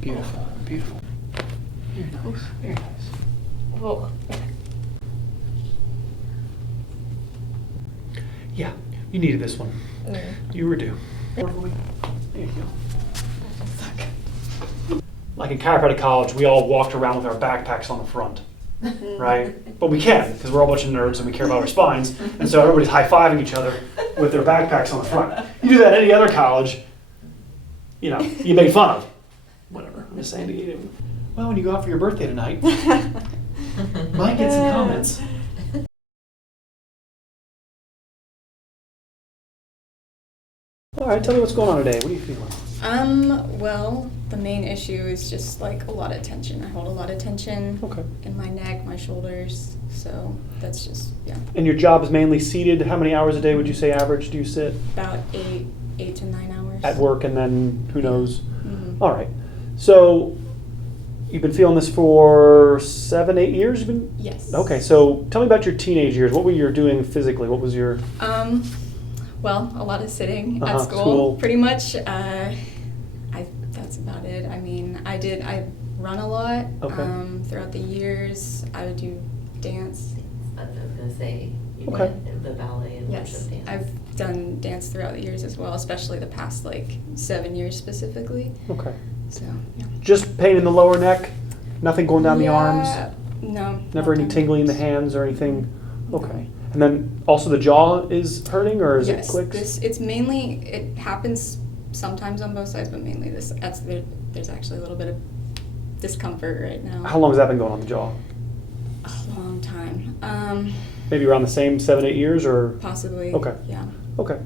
Beautiful, beautiful. Very nice, very nice. Oh. Yeah, you needed this one. Mm. You were due. There you go. Like in chiropractic college, we all walked around with our backpacks on the front, right? But we can, because we're all a bunch of nerds and we care about our spines, and so everybody's high-fiving each other with their backpacks on the front. You do that at any other college, you know, you make fun of. Whatever, I'm just saying to you. Well, when you go out for your birthday tonight, might get some comments. All right, tell me what's going on today. What are you feeling? Well, the main issue is just like a lot of tension. I hold a lot of tension Okay. in my neck, my shoulders, so that's just, yeah. And your job is mainly seated. How many hours a day would you say average do you sit? About 8 to 9 hours. At work, and then who knows? Mm-hmm. All right. So you've been feeling this for 7, 8 years? You've been? Yes. Okay, so tell me about your teenage years. What were you doing physically? What was your... Well, a lot of sitting Uh-huh, at school, school. pretty much. That's about it. I mean, I run a lot Okay. throughout the years. I would do dance. That's what I was going to say. You Okay. did the ballet and Yes, worship dance. I've done dance throughout the years as well, especially the past like 7 years specifically. Okay. So, yeah. Just pain in the lower neck? Nothing going down the arms? No. Never any nothing. tingling in the hands or anything? Okay. And then also the jaw is hurting, or is it Yes, clicks? it's mainly, it happens sometimes on both sides, but mainly there's actually a little bit of discomfort right now. How long has that been going on the jaw? A long time. Maybe around the same 7, 8 years, or? Possibly. Okay. Yeah. Okay.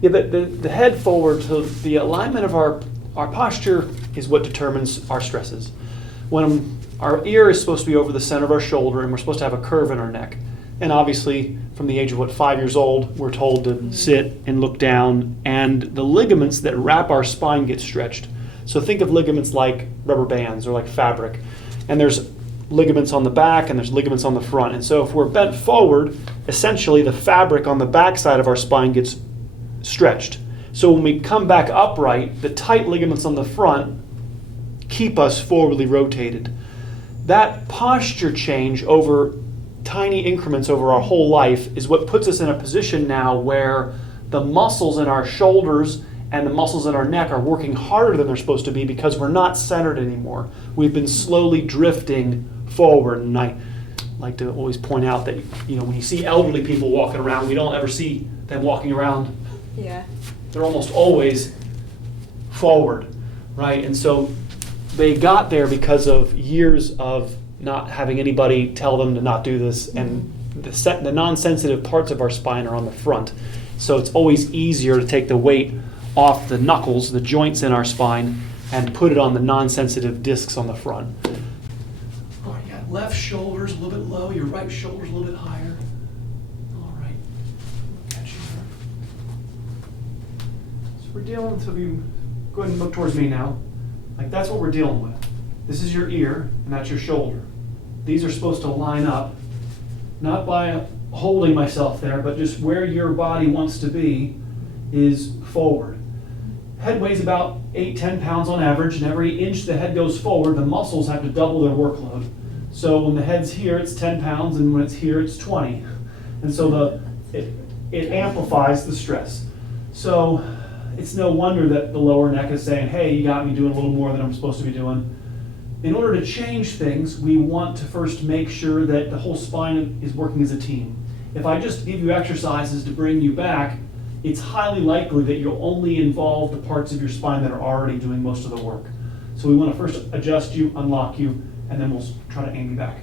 Yeah, the head forward, so the alignment of our posture is what determines our stresses. When our ear is supposed to be over the center of our shoulder, and we're supposed to have a curve in our neck. And obviously, from the age of 5 years old, we're told to sit and look down, and the ligaments that wrap our spine get stretched. So think of ligaments like rubber bands or like fabric. And there's ligaments on the back and there's ligaments on the front. And so if we're bent forward, essentially the fabric on the back side of our spine gets stretched. So when we come back upright, the tight ligaments on the front keep us forwardly rotated. That posture change over tiny increments over our whole life is what puts us in a position now where the muscles in our shoulders and the muscles in our neck are working harder than they're supposed to be because we're not centered anymore. We've been slowly drifting forward, and I like to always point out that, you know, when you see elderly people walking around, we don't ever see them walking around. Yeah. They're almost always forward, right? And so they got there because of years of not having anybody tell them to not do this, and the non-sensitive parts of our spine are on the front. So it's always easier to take the weight off the knuckles, the joints in our spine, and put it on the non-sensitive discs on the front. All right, yeah, left shoulder's a little bit low, your right shoulder's a little bit higher. All right, look at you there. So we're dealing, so you go ahead and look towards me now. Like, that's what we're dealing with. This is your ear, and that's your shoulder. These are supposed to line up, not by holding myself there, but just where your body wants to be is forward. Head weighs about 8-10 pounds on average, and every inch the head goes forward, the muscles have to double their workload. So when the head's here, it's 10 pounds, and when it's here, it's 20. And so it amplifies the stress. So it's no wonder that the lower neck is saying, hey, you got me doing a little more than I'm supposed to be doing. In order to change things, we want to first make sure that the whole spine is working as a team. If I just give you exercises to bring you back, it's highly likely that you'll only involve the parts of your spine that are already doing most of the work. So we want to first adjust you, unlock you, and then we'll try to aim you back.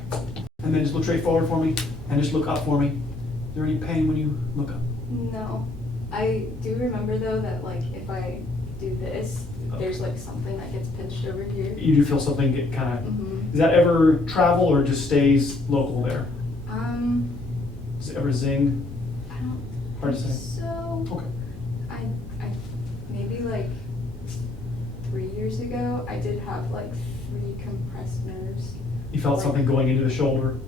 And then just look straight forward for me, and just look up for me. Is there any pain when you look up? No. I do remember though that like if I do this, there's like something that gets pinched over here. You do feel something get kind of, Mm-hmm. does that ever travel or just stays local there? Does it ever zing? I don't Hard to think say. so. Okay. I maybe like 3 years ago, I did have like 3 compressed nerves. You felt something going into the shoulder?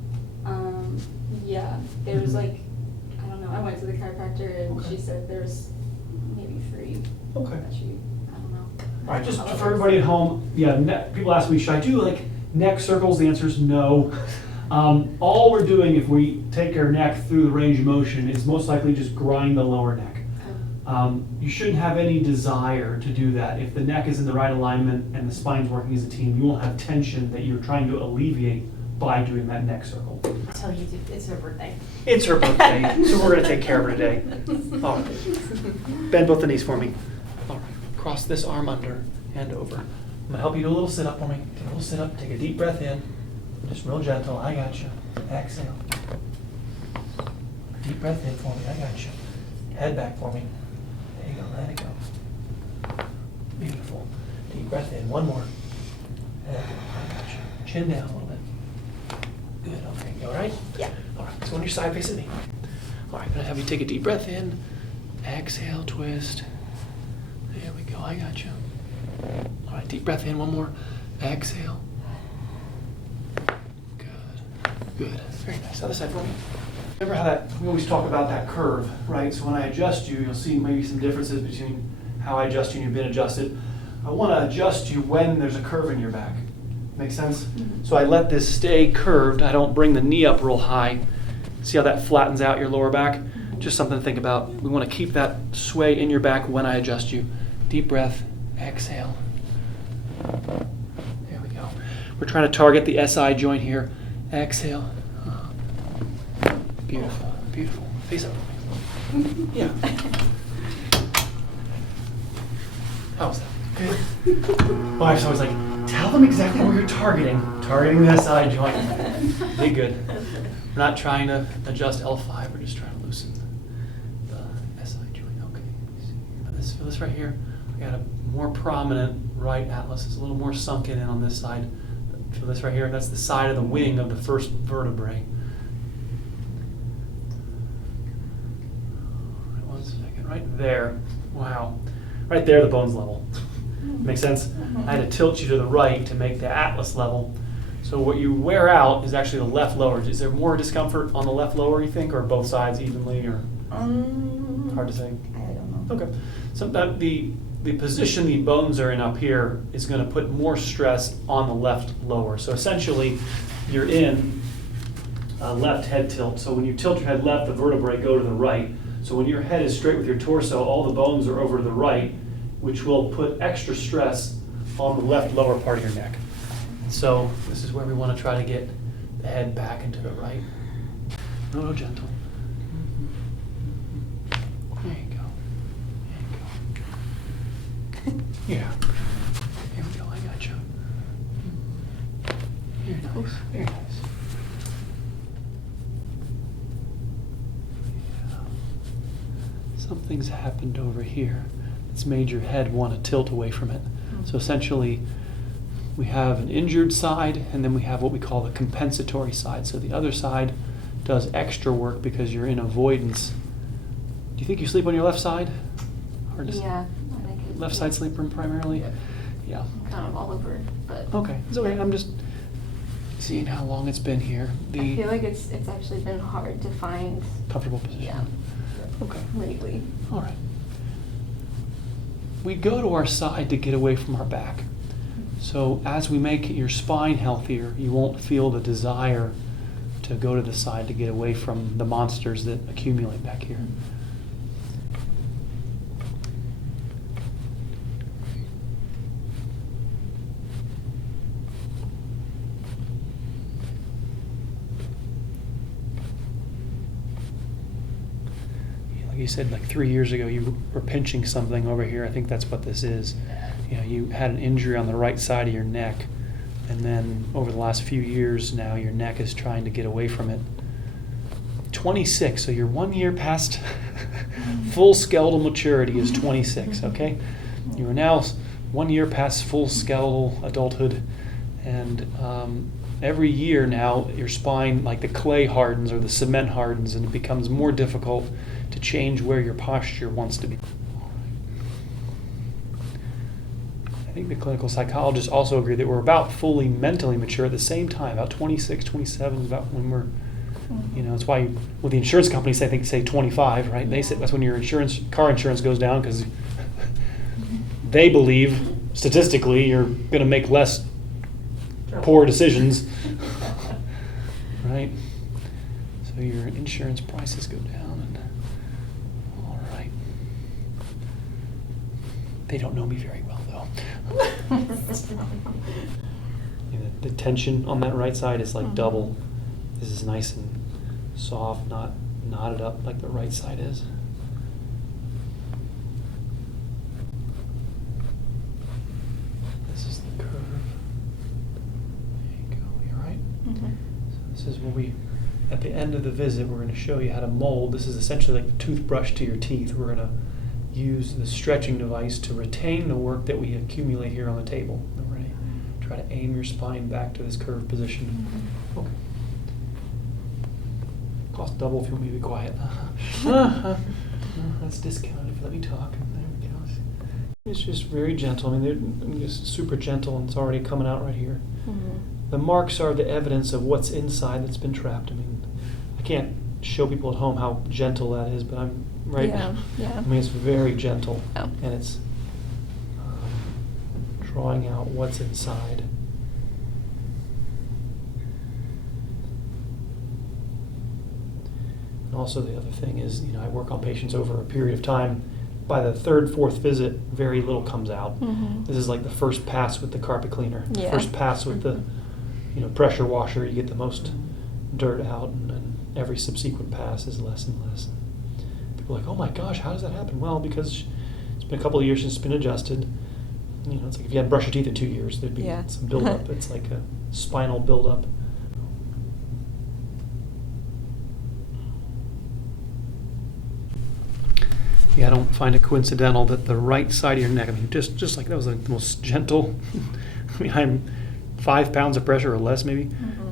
Yeah, there was Mhm. like, I don't know, I went to the chiropractor and Okay. she said there's maybe 3 Okay. that she, I don't know. All right, just for everybody at home, people ask me, should I do like neck circles? The answer is no. All we're doing if we take our neck through the range of motion is most likely just grind the lower neck. You shouldn't have any desire to do that. If the neck is in the right alignment and the spine's working as a team, you won't have tension that you're trying to alleviate by doing that neck circle. So it's her birthday. It's her birthday, so we're gonna take care of her today. All right. Bend both the knees for me. All right, cross this arm under and over. I'm gonna help you do a little sit-up for me. Take a little sit-up, take a deep breath in. Just real gentle, I got you. Exhale. Deep breath in for me, I got you. Head back for me. There you go, let it go. Beautiful. Deep breath in, one more. There you go, I got you. Chin down a little bit. Good, okay, you all right? Yeah. All right, so on your side facing me. All right, gonna have you take a deep breath in. Exhale, twist. There we go, I got you. All right, deep breath in, one more. Exhale. Good, very nice. Other side for me. Remember how we always talk about that curve, right? So when I adjust you, you'll see maybe some differences between how I adjust you and you've been adjusted. I want to adjust you when there's a curve in your back. Make sense? Mm-hmm. So I let this stay curved. I don't bring the knee up real high. See how that flattens out your lower back? Just something to think about. We want to keep that sway in your back when I adjust you. Deep breath, exhale. There we go. We're trying to target the SI joint here. Exhale. Beautiful, beautiful. Face up. Yeah. How was that? Good. My wife's always like, tell them exactly what you're targeting. Targeting the SI joint. Be good. We're not trying to adjust L5. We're just trying to loosen the SI joint. Okay. Feel this right here. I got a more prominent right atlas. It's a little more sunken in on this side. Feel this right here? That's the side of the wing of the first vertebrae. Right, 1 second. Right there. Wow. Right there, the bone's level. Make sense? I had to tilt you to the right to make the atlas level. So what you wear out is actually the left lower. Is there more discomfort on the left lower, you think, or both sides evenly, or hard to say? I don't know. Okay. So the position the bones are in up here is going to put more stress on the left lower. So essentially, you're in a left head tilt. So when you tilt your head left, the vertebrae go to the right. So when your head is straight with your torso, all the bones are over to the right, which will put extra stress on the left lower part of your neck. So this is where we want to try to get the head back into the right. No, gentle. There you go. There you go. Yeah. Here we go. I got you. Very nice. Very nice. Yeah. Something's happened over here. It's made your head want to tilt away from it. So essentially, we have an injured side, and then we have what we call the compensatory side. So the other side does extra work because you're in avoidance. Do you think you sleep on your left side? Hard to say. Yeah. I think Left side sleeper primarily? Yeah. kind of all over, but Okay, it's okay. I'm just seeing how long it's been here. I The feel like it's actually been hard to find, comfortable position. yeah, Okay. lately. All right. We go to our side to get away from our back. So as we make your spine healthier, you won't feel the desire to go to the side to get away from the monsters that accumulate back here. Like you said, like 3 years ago, you were pinching something over here. I think that's what this is. You know, you had an injury on the right side of your neck, and then over the last few years now, your neck is trying to get away from it. 26, so you're 1 year past full skeletal maturity is 26, okay? You are now 1 year past full skeletal adulthood, and every year now, your spine, like the clay hardens or the cement hardens, and it becomes more difficult to change where your posture wants to be. I think the clinical psychologists also agree that we're about fully mentally mature at the same time. About 26, 27 is about when we're, you know, that's why with the insurance companies, I think say 25, right? They say that's when your car insurance goes down because they believe statistically, you're going to make less poor decisions, right? So your insurance prices go down, and all right. They don't know me very well, though. The tension on that right side is like double. This is nice and soft, not knotted up like the right side is. This is the curve. There you go. You all right? So this is what at the end of the visit, we're going to show you how to mold. This is essentially like the toothbrush to your teeth. We're going to use the stretching device to retain the work that we accumulate here on the table. And we're going to try to aim your spine back to this curved position. Okay. Cost double if you want me to be quiet. That's discounted if you let me talk. There we go. It's just very gentle. I mean, they're just super gentle, and it's already coming out right here. The marks are the evidence of what's inside that's been trapped. I mean, I can't show people at home how gentle that is, but I'm right. Yeah. I mean, it's very gentle, Oh. and it's drawing out what's inside. And also the other thing is, I work on patients over a period of time. By the third, fourth visit, very little comes out. This is like the first pass with the carpet cleaner. Yeah. First pass with the pressure washer, you get the most dirt out, and then every subsequent pass is less and less. People are like, oh my gosh, how does that happen? Well, because it's been a couple of years since it's been adjusted. It's like if you hadn't brushed your teeth in 2 years, there'd be some buildup. It's like a spinal buildup. Yeah, I don't find it coincidental that the right side of your neck, I mean, just like that was like the most gentle. I mean, I'm 5 pounds of pressure or less, maybe.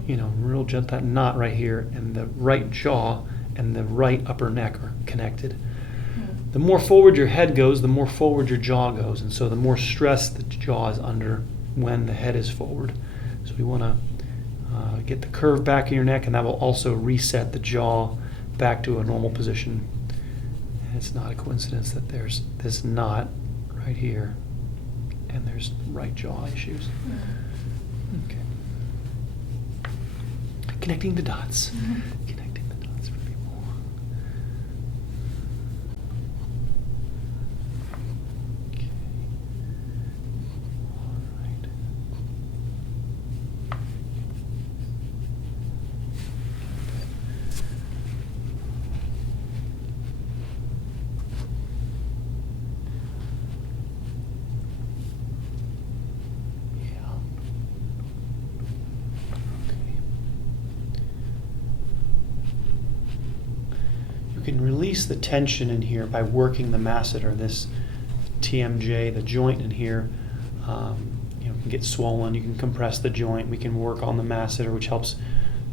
Real gentle. That knot right here, and the right jaw and the right upper neck are connected. The more forward your head goes, the more forward your jaw goes, and so the more stress the jaw is under when the head is forward. So we want to get the curve back in your neck, and that will also reset the jaw back to a normal position. And it's not a coincidence that there's this knot right here, and there's right jaw issues. Okay. Connecting the dots. Connecting the dots for people. Okay. All right. You can release the tension in here by working the masseter, this TMJ, the joint in here. Can get swollen. You can compress the joint. We can work on the masseter, which helps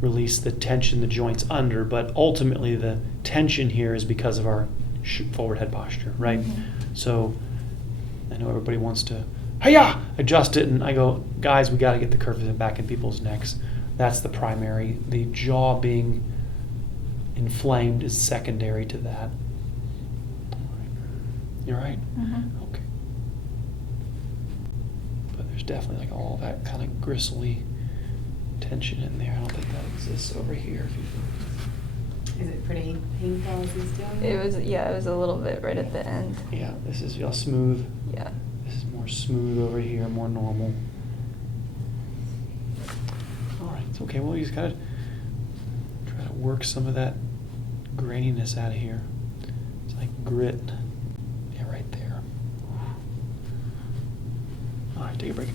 release the tension the joint's under. But ultimately, the tension here is because of our forward head posture, right? So I know everybody wants to, hi-ya, adjust it, and I go, guys, we got to get the curve back in people's necks. That's the primary. The jaw being inflamed is secondary to that. You're right? Okay. But there's definitely like all that kind of gristly tension in there. I don't think that exists over here. Is it pretty painful as he's doing It was a little bit right at the end. Yeah, this is real smooth. Yeah. This is more smooth over here, more normal. All right, it's okay. Well, you just gotta try to work some of that graininess out of here. It's like grit. Yeah, right there. All right, take a break.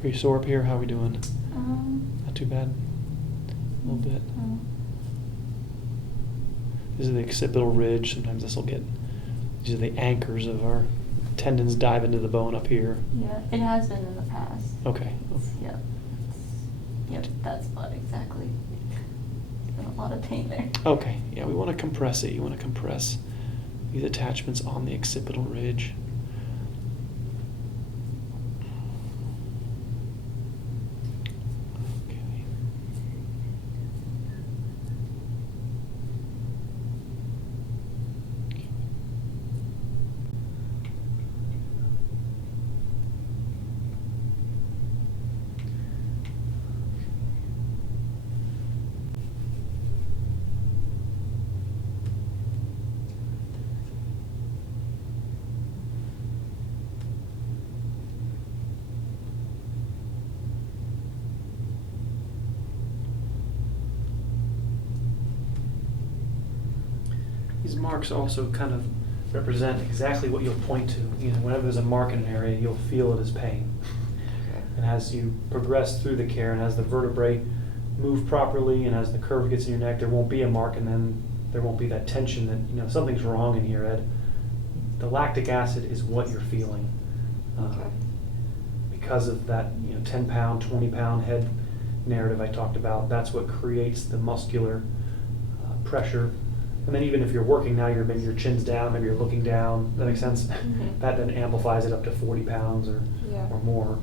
Pretty sore up here. How are we doing? Not too bad. A little bit. This is the occipital ridge. Sometimes this will get. These are the anchors of our tendons dive into the bone up here. Yeah, it has been in the past. Okay. Yep, that's blood exactly. in a lot of pain there. Okay, yeah, we want to compress it. You want to compress these attachments on the occipital ridge. Okay. These marks also kind of represent exactly what you'll point to. Whenever there's a mark in an area, you'll feel it as pain. And as you progress through the care and as the vertebrae move properly and as the curve gets in your neck, there won't be a mark, and then there won't be that tension that, something's wrong in here, Ed. The lactic acid is what you're feeling. Because of that, 10-pound, 20-pound head narrative I talked about, that's what creates the muscular pressure. And then even if you're working now, maybe your chin's down, maybe you're looking down. Does that make sense? Mhm. That then amplifies it up to 40 pounds or more.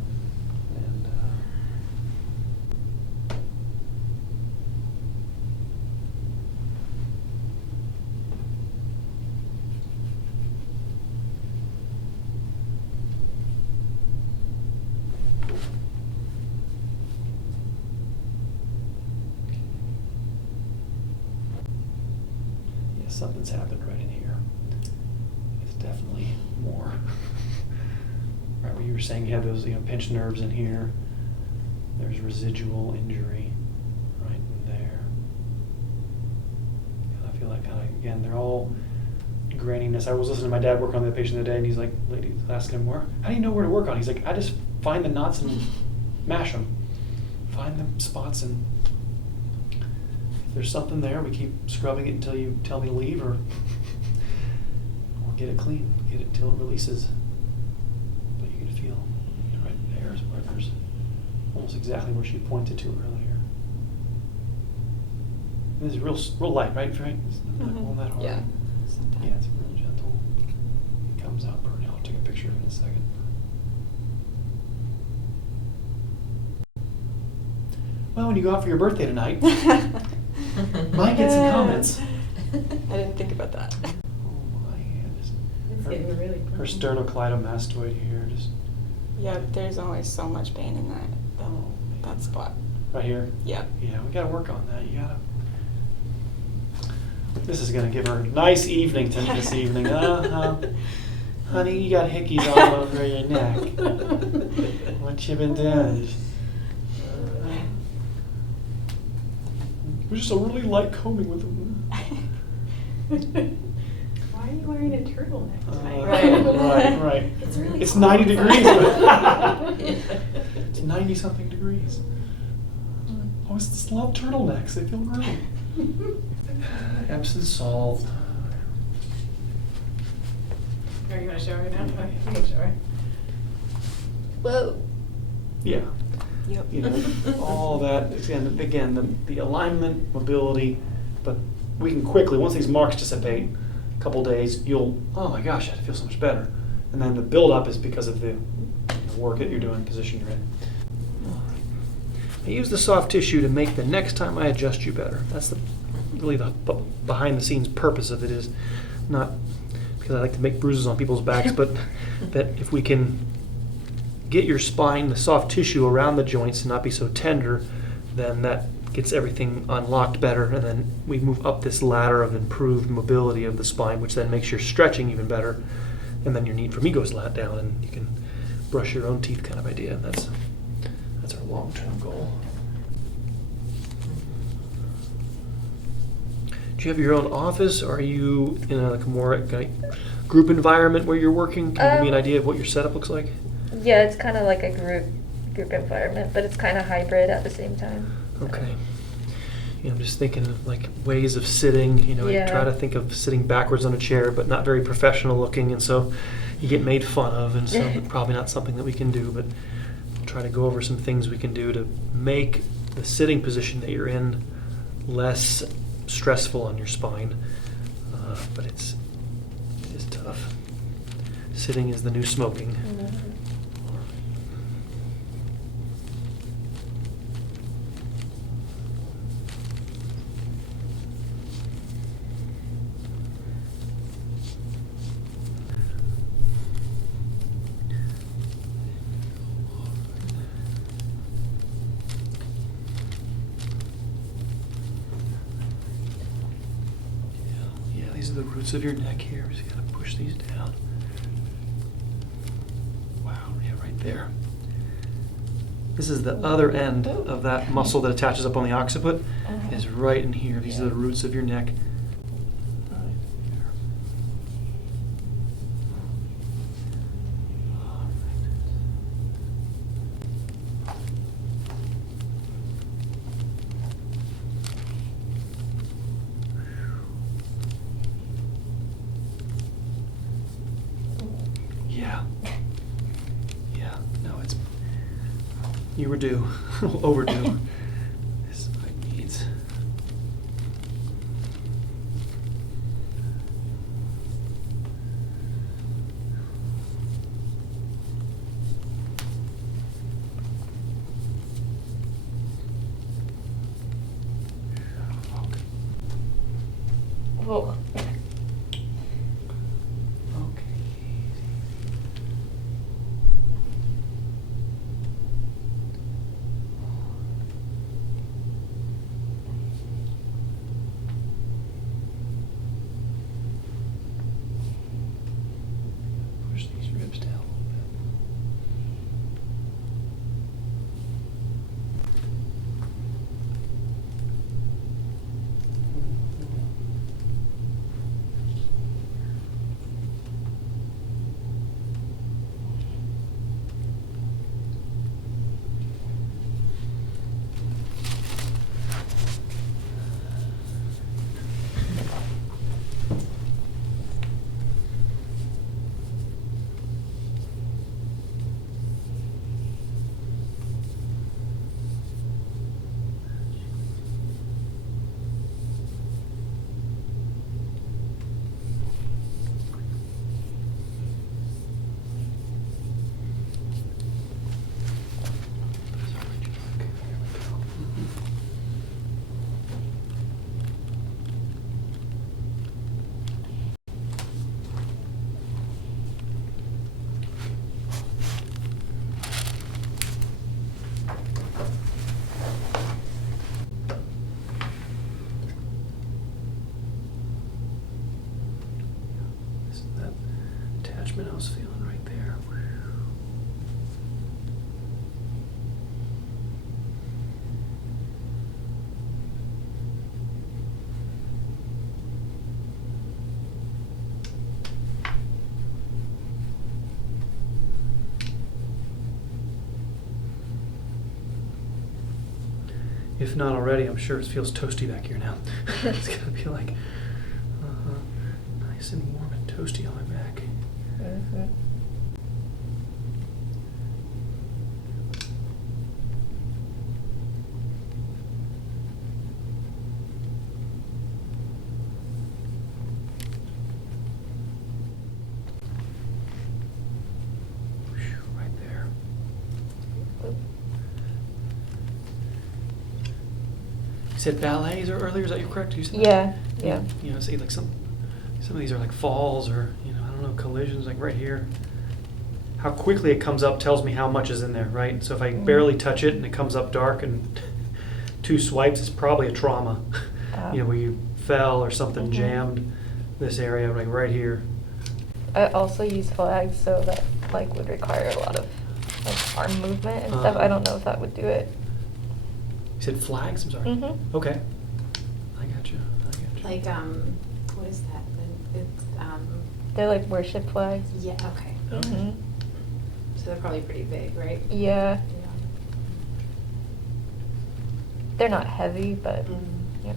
And something's happened right in here. It's definitely more. Right where you were saying you have those pinched nerves in here. There's residual injury right in there. And I feel like again, they're all graininess. I was listening to my dad work on the patient the other day, and he's like, lady asking him, how do you know where to work on? He's like, I just find the knots and mash them. Find the spots, and if there's something there, we keep scrubbing it until you tell me to leave, or get it clean, get it till it releases. But you can feel right there is where there's almost exactly where she pointed to earlier. And this is real light, right? It's not going that hard. Yeah. Yeah, it's real gentle. It comes out pretty. I'll take a picture of it in a second. Well, when you go out for your birthday tonight, might get some comments. I didn't think about that. Oh my hand. It's getting really Her sternocleidomastoid here, just Yeah, there's always so much pain in that spot. right here. Yeah. Yeah, we gotta work on that. You gotta. This is gonna give her a nice evening this evening. Honey, you got hickeys all over your neck. What you been doing? It was just a really light combing with them. Why are you wearing a turtleneck tonight? Right. It's really It's cold 90 degrees. outside. It's 90-something degrees. I just love turtlenecks. They feel great. Epsom salt. Are you gonna show her now? Okay, you can show her. Whoa. Yeah. Yep. All that, again, the alignment, mobility, but we can quickly, once these marks dissipate, a couple days, oh my gosh, I feel so much better. And then the buildup is because of the work that you're doing, position you're in. All right. I use the soft tissue to make the next time I adjust you better. That's really the behind the scenes purpose of it, is not because I like to make bruises on people's backs, but that if we can get your spine, the soft tissue around the joints, to not be so tender, then that gets everything unlocked better, and then we move up this ladder of improved mobility of the spine, which then makes your stretching even better, and then your need for me goes down, and you can brush your own teeth kind of idea. That's our long-term goal. Do you have your own office, or are you in a more group environment where you're working? Can you give me an idea of what your setup looks like? Yeah, it's kind of like a group environment, but it's kind of hybrid at the same time. Okay. I'm just thinking of ways of sitting. I try to think of sitting backwards on a chair, but not very professional looking, and so you get made fun of, and so probably not something that we can do, but try to go over some things we can do to make the sitting position that you're in less stressful on your spine, but it is tough. Sitting is the new smoking. Yeah, these are the roots of your neck here. We just gotta push these down. Wow, yeah, right there. This is the other end of that muscle that attaches up on the occiput, is right in here. These are the roots of your neck. Right there. All right. Yeah. Yeah, no, you were due, overdue. This bike needs. Oh. Okay. Push these ribs down a little bit. That attachment I was feeling right there. If not already, I'm sure it feels toasty back here now. It's gonna be like nice and warm and toasty on my back. Mhm. Right there. You said ballets earlier, is that correct? You said that? Yeah, yeah. You know, say like some of these are like falls or, you know, I don't know, collisions, like right here. How quickly it comes up tells me how much is in there, right? So if I barely touch it and it comes up dark and 2 swipes, it's probably a trauma. Wow. You know, where you fell or something Mhm. jammed this area, like right here. I also use flags, so that like would require a lot of like arm movement and stuff. I don't know if that would do it. You said flags? I'm sorry. Mhm. Okay. I got you. Like, what is that? It's, They're like worship flags. yeah, okay. Mhm. So they're probably pretty big, right? Yeah. Yeah. They're not heavy, but Mm. yeah.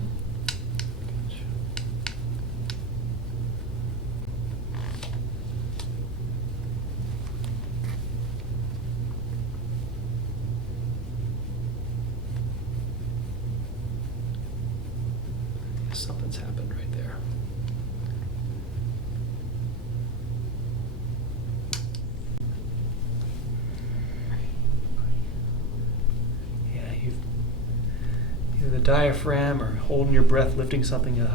something's happened right there. Yeah, you've either the diaphragm or holding your breath, lifting something, feels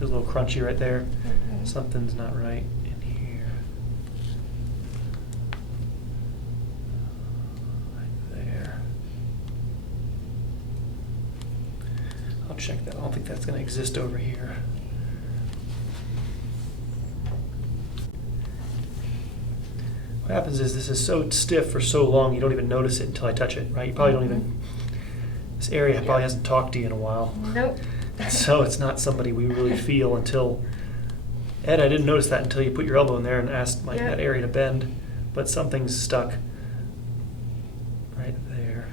a little crunchy right there. Mhm. Something's not right in here. Right there. I'll check that. I don't think that's going to exist over here. What happens is this is so stiff for so long you don't even notice it until I touch it, right? You probably don't even. This area probably hasn't talked to you in a while. Nope. So it's not somebody we really feel until. Ed, I didn't notice that until you put your elbow in there and asked that area to bend, but something's stuck right there.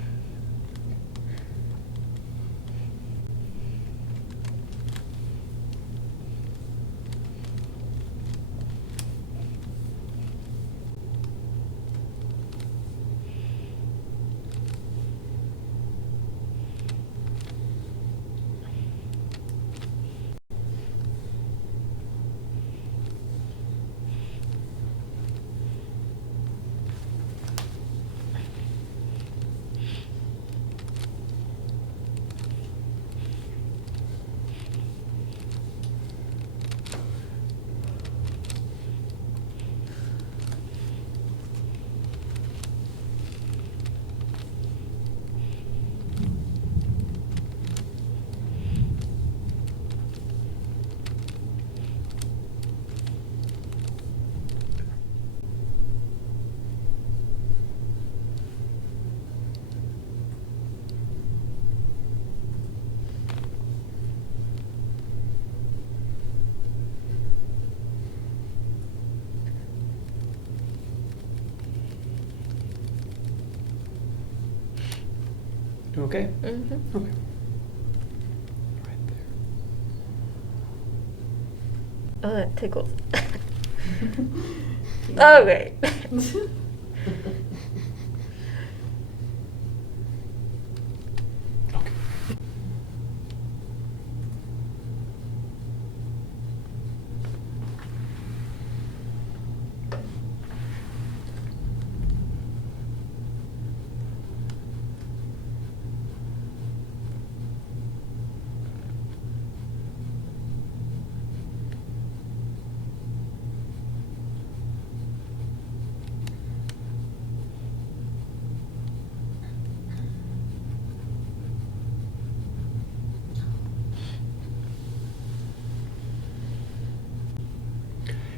You okay? Mm-hmm. Okay. Right there. Oh, that tickles. Okay. Okay.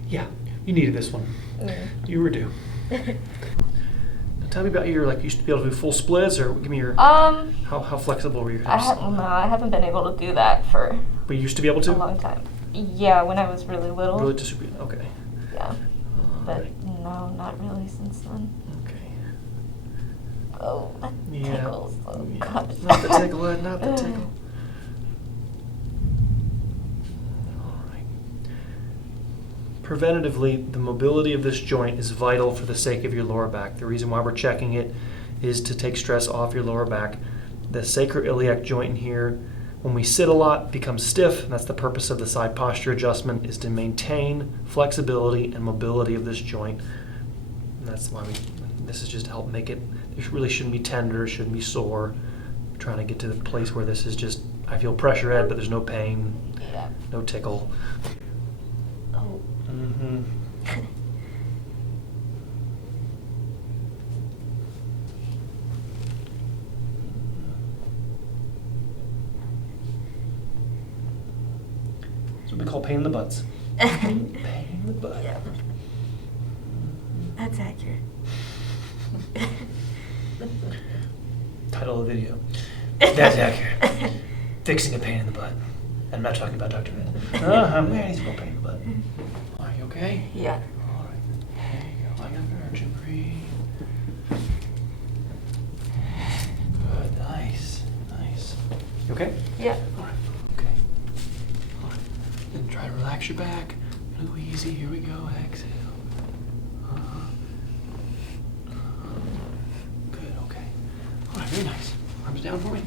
Yeah, you needed this one. You were due. Now tell me about your, you used to be able to do full splits, or give me your, how flexible were your hips? I haven't been able to do that for But you used to be able to? a long time. Yeah, when I was really little. Really just, okay. Yeah, but Alright. no, not really since then. Okay. Oh, that Yeah. tickles. Oh, Yeah. God. Not the tickle, Ed, not the tickle. Alright. Preventatively, the mobility of this joint is vital for the sake of your lower back. The reason why we're checking it is to take stress off your lower back. The sacroiliac joint in here, when we sit a lot, becomes stiff, and that's the purpose of the side posture adjustment, is to maintain flexibility and mobility of this joint. And that's why this is just to help make it, it really shouldn't be tender, shouldn't be sore. We're trying to get to the place where this is just, I feel pressure, Ed, but there's no pain, Yeah. no tickle. Oh. Mm-hmm. That's what we call pain in the butts. Pain in the butt. Yeah. That's accurate. Title of the video. That's accurate. Fixing a pain in the butt. I'm not talking about Dr. Ed. Man, he's got pain in the butt. Are you okay? Yeah. All right. There you go. Like a virgin. Breathe. Good. Nice. Nice. You okay? Yeah. All right. Okay. All right. Then try to relax your back. Go easy. Here we go. Exhale. Good. Okay. All right. Very nice. Arms down for me.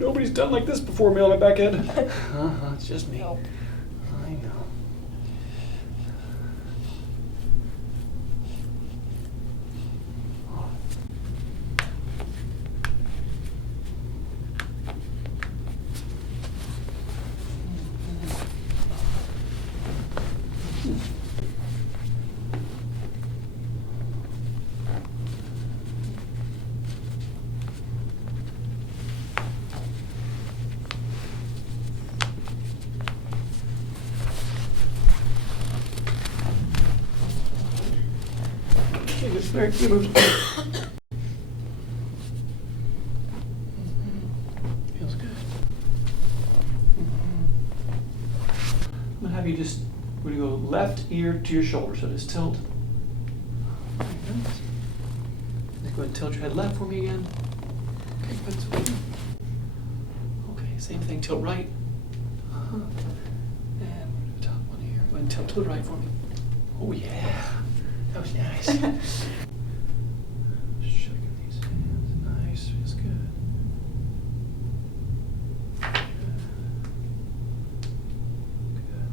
Nobody's done like this before me on my back head. It's just me. Nope. I know. Very few moves. Feels good. I'm gonna have you just, we're gonna go left ear to your shoulder, so just tilt. Very nice. Then go ahead and tilt your head left for me again. Okay, good. Sweet. Okay, same thing, tilt right. And we're gonna do the top one here. Go ahead and tilt to the right for me. Oh yeah, that was nice. Shaking these hands, nice, feels good.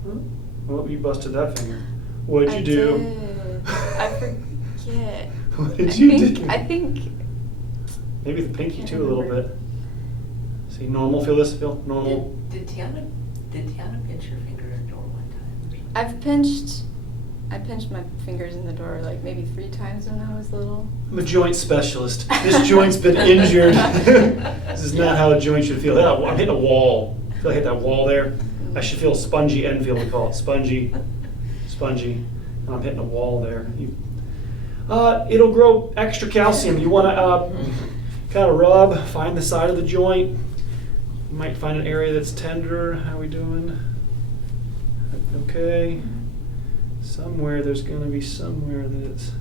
Good. Well, you busted that finger. What'd you do? Did. I forget. What did you do? I think. Maybe the pinky too, a little bit. See, normal. Feel this. Feel normal. Did Tiana pinch her finger in the door one time? I pinched my fingers in the door like maybe 3 times when I was little. I'm a joint specialist. This joint's been injured. This is not how a joint should feel. I'm hitting a wall. I feel like I hit that wall there. I should feel spongy end feel, we call it. Spongy. And I'm hitting a wall there. It'll grow extra calcium. You want to kind of rub, find the side of the joint. You might find an area that's tender. How are we doing? Okay. Somewhere there's going to be somewhere that's,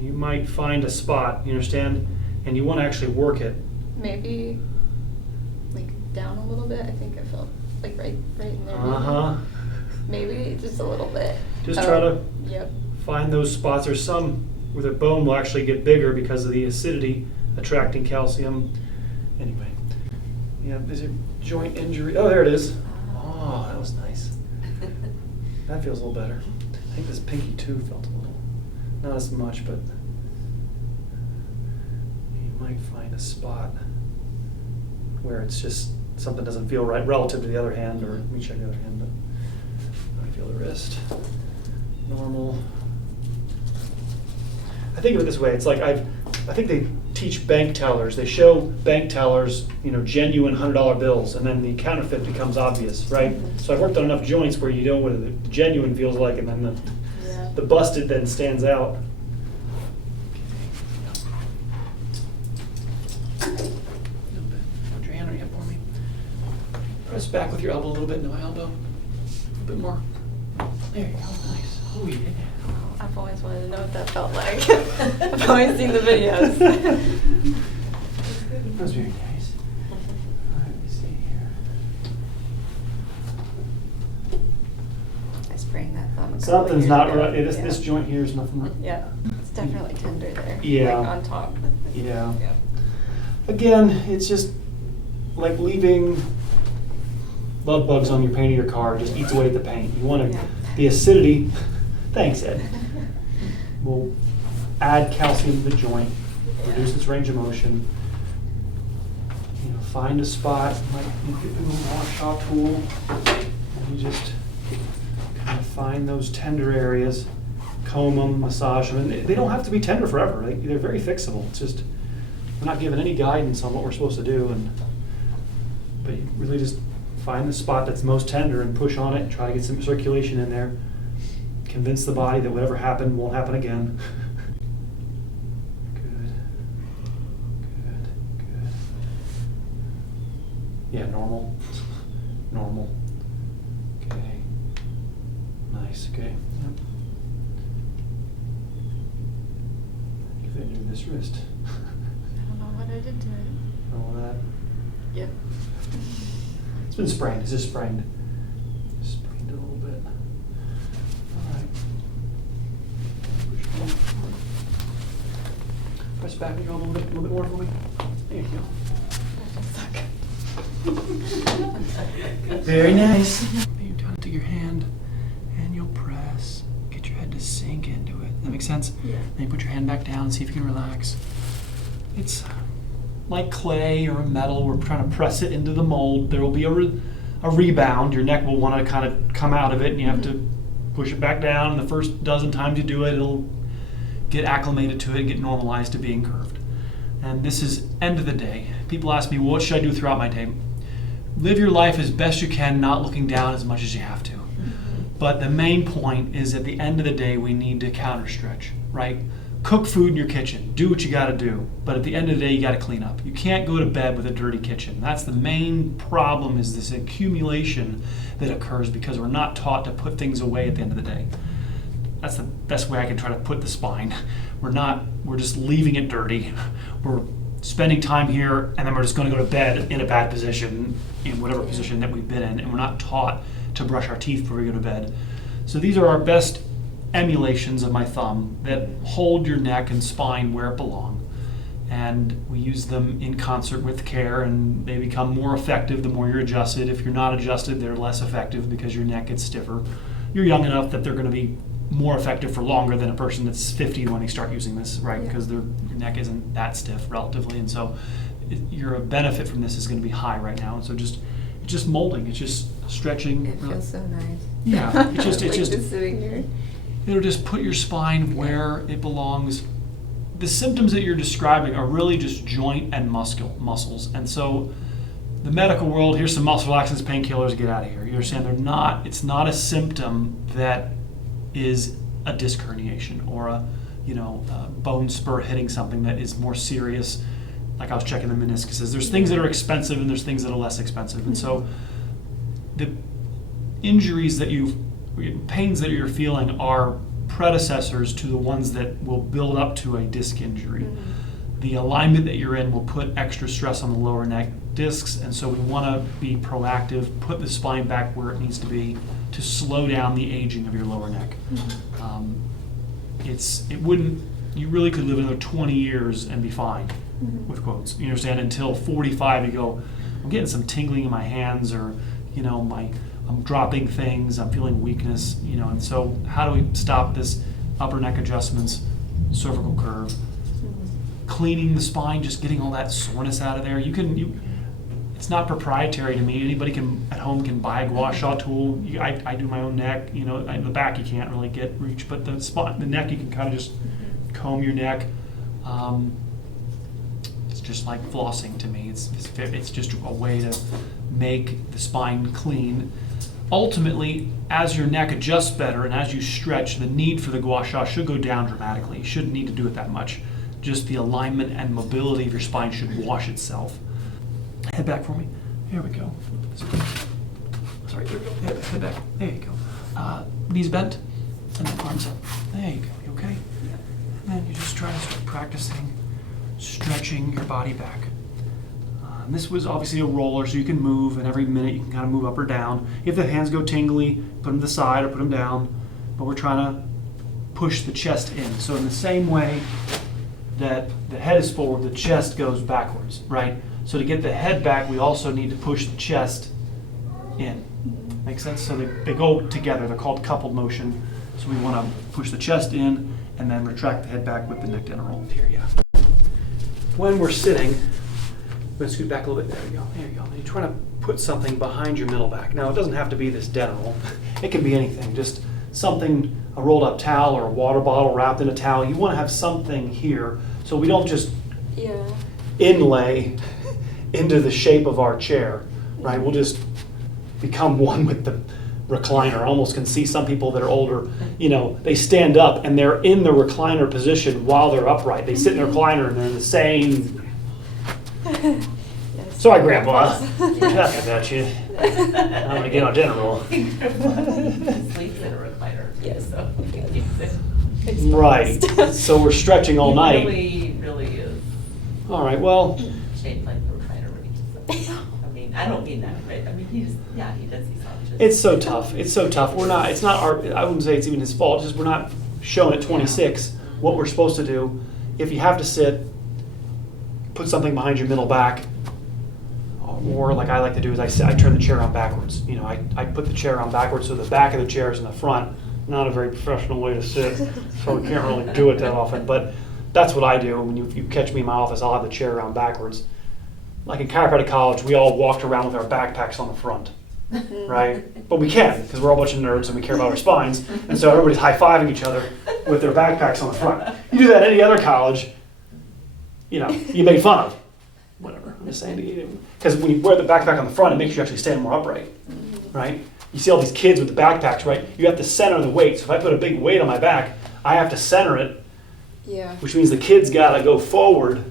you might find a spot, you understand? And you want to actually work it. Maybe like down a little bit. I think I felt like right in there. Maybe just a little bit. Just try to Yep. find those spots. There's some where the bone will actually get bigger because of the acidity attracting calcium. Anyway, yeah, is it joint injury? Oh, there it is. Oh, that was nice. That feels a little better. I think this pinky too felt a little, not as much, but you might find a spot where it's just something doesn't feel right relative to the other hand, or let me check the other hand, but I feel the wrist. Normal. I think of it this way, it's like I think they teach bank tellers. They show bank tellers, genuine $100 bills, and then the counterfeit becomes obvious, right? So I've worked on enough joints where you know what the genuine feels like, and then the busted then stands out. A little bit. Put your hand on your hip for me. Press back with your elbow a little bit into my elbow. A little bit more. There you go. Nice. Oh yeah. I've always wanted to know what that felt like. I've always seen the videos. That was very nice. All right, let me see here. I sprained that thumb. a couple Something's years not ago. right. This Yeah. this joint here is nothing right. Yeah, it's definitely tender there. Yeah. Like on top. Yeah. Yeah. Again, it's just like leaving love bugs on your paint of your car. Just eats away at the paint. You want to, Yeah. the acidity, thanks Ed, will add calcium to the joint, reduce its range of motion. Find a spot, like you get the little wash saw tool, and you just kind of find those tender areas, comb them, massage them, and they don't have to be tender forever. They're very fixable. It's just we're not given any guidance on what we're supposed to do, but you really just find the spot that's most tender and push on it and try to get some circulation in there. Convince the body that whatever happened won't happen again. Good. Yeah, normal. Normal. Okay. Nice. Okay. Yep. If I do this wrist. I don't know what I did to it. All that. Yep. It's been sprained. It's just sprained. Sprained a little bit. All right. Press back with your elbow a little bit more for me. There you go. That just suck. Very nice. You kind of take your hand and you'll press. Get your head to sink into it. Does that make sense? Yeah. Then you put your hand back down, see if you can relax. It's like clay or metal. We're trying to press it into the mold. There will be a rebound. Your neck will want to kind of come out of it, and you have to push it back down. And the first dozen times you do it, it'll get acclimated to it, get normalized to being curved. And this is end of the day. People ask me, well, what should I do throughout my day? Live your life as best you can, not looking down as much as you have to. But the main point is at the end of the day, we need to counter stretch, right? Cook food in your kitchen. Do what you got to do. But at the end of the day, you got to clean up. You can't go to bed with a dirty kitchen. That's the main problem, is this accumulation that occurs because we're not taught to put things away at the end of the day. That's the best way I can try to put the spine. We're just leaving it dirty. We're spending time here, and then we're just going to go to bed in a bad position, in whatever position that we've been in, and we're not taught to brush our teeth before we go to bed. So these are our best emulations of my thumb that hold your neck and spine where it belongs. And we use them in concert with care, and they become more effective the more you're adjusted. If you're not adjusted, they're less effective because your neck gets stiffer. You're young enough that they're going to be more effective for longer than a person that's 50 when they start using this, right? Yeah. Because your neck isn't that stiff relatively, and so your benefit from this is going to be high right now. And so it's just molding, it's just stretching. It feels so nice. Yeah, it's just sitting here. It'll just put your spine where it belongs. The symptoms that you're describing are really just joint and muscles. And so the medical world, here's some muscle relaxants, painkillers, get out of here. You understand? It's not a symptom that is a disc herniation or a bone spur hitting something that is more serious. Like I was checking the meniscuses. There's things that are expensive and there's things that are less expensive. And so the injuries that pains that you're feeling are predecessors to the ones that will build up to a disc injury. The alignment that you're in will put extra stress on the lower neck discs, and so we want to be proactive, put the spine back where it needs to be to slow down the aging of your lower neck. You really could live another 20 years and be fine, with quotes. You understand? Until 45, you go, I'm getting some tingling in my hands, or I'm dropping things, I'm feeling weakness, and so how do we stop this upper neck adjustments, cervical curve, cleaning the spine, just getting all that soreness out of there. It's not proprietary to me. Anybody at home can buy a gua sha tool. I do my own neck, the back you can't really reach, but the neck you can kind of just comb your neck. It's just like flossing to me. It's just a way to make the spine clean. Ultimately, as your neck adjusts better and as you stretch, the need for the gua sha should go down dramatically. You shouldn't need to do it that much. Just the alignment and mobility of your spine should wash itself. Head back for me. Here we go. Sorry, there we go. Head back. There you go. Knees bent, and then arms up. There you go. You okay? And then you just try to start practicing stretching your body back. And this was obviously a roller, so you can move, and every minute you can kind of move up or down. If the hands go tingly, put them to the side or put them down. But we're trying to push the chest in. So in the same way that the head is forward, the chest goes backwards, right? So to get the head back, we also need to push the chest in. Make sense? So they go together. They're called coupled motion. So we want to push the chest in and then retract the head back with the neck down and roll. Here, yeah. When we're sitting, I'm going to scoot back a little bit. There we go. There you go. And you're trying to put something behind your middle back. Now, it doesn't have to be this dead roll. It can be anything. Just something, a rolled up towel or a water bottle wrapped in a towel. You want to have something here so we don't just inlay into the shape of our chair, right? We'll just become one with the recliner. I almost can see some people that are older, they stand up and they're in the recliner position while they're upright. They sit in the recliner and they're in the same. Sorry, Grandpa. Talking about you. I'm gonna get on dinner roll. Sleeps in a recliner. Yes. So Right. So we're stretching all night. Really is All right. Well. shaped like the recliner when he gets up. I mean, I don't mean that, right? I mean, he does these options. It's so tough. It's so tough. It's not I wouldn't say it's even his fault. It's just we're not showing at 26 what we're supposed to do. If you have to sit, put something behind your middle back. Oh, Or like I like to do is I turn the chair on backwards. You know, I put the chair on backwards so the back of the chair is in the front. Not a very professional way to sit, so we can't really do it that often. But that's what I do. When you catch me in my office, I'll have the chair around backwards. Like in chiropractic college, we all walked around with our backpacks on the front, right? But we can, because we're all a bunch of nerds and we care about our spines. And so everybody's high-fiving each other with their backpacks on the front. You do that at any other college, you know, you make fun of. Whatever, I'm just saying. Because when you wear the backpack on the front, it makes you actually stand more upright, right? You see all these kids with the backpacks, right? You have to center the weight. So if I put a big weight on my back, I have to center it, Yeah. which means the kid's got to go forward.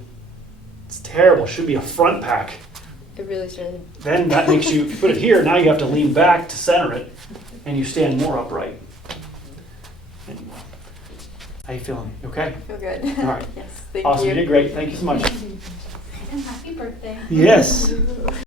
It's terrible. It should be a front pack. It really should. Then that makes you, if you put it here, now you have to lean back to center it, and you stand more upright. Anyway, how you feeling? You okay? I feel good. All right. Yes, thank Awesome. you. You did great. Thank you so much. And happy birthday. Yes.